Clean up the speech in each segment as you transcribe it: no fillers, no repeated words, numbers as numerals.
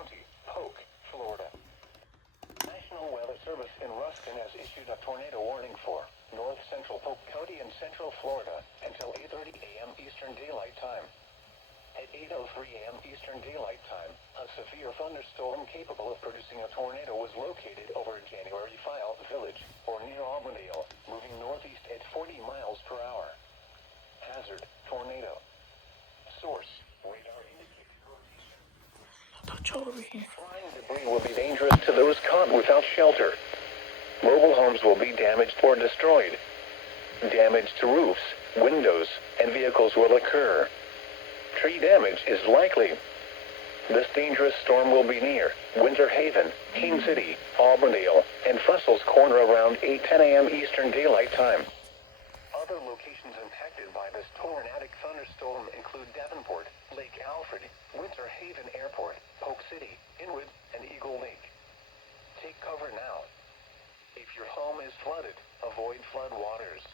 County, Polk, Florida. National Weather Service in Ruston has issued a tornado warning for north central Polk County and central Florida until 8:30 a.m. Eastern Daylight Time. At 8:03 a.m. Eastern Daylight Time, a severe thunderstorm capable of producing a tornado was located over January File Village, or near Auburndale, moving northeast at 40 miles per hour. Hazard, tornado. Source, radar indicated rotation. Flying debris will be dangerous to those caught without shelter. Mobile homes will be damaged or destroyed. Damage to roofs, windows, and vehicles will occur. Tree damage is likely. This dangerous storm will be near Winter Haven, Keene City, Auburndale, and Fussel's Corner around 8:10 a.m. Eastern Daylight Time. Other locations impacted by this tornadic thunderstorm include Davenport, Lake Alfred, Winter Haven Airport, Polk City, Inwood, and Eagle Lake. Take cover now. If your home is flooded, avoid flood waters.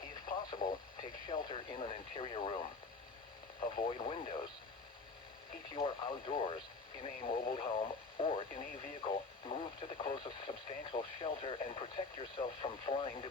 If possible, take shelter in an interior room. Avoid windows. If you are outdoors, in a mobile home, or in a vehicle, move to the closest substantial shelter and protect yourself from flying debris.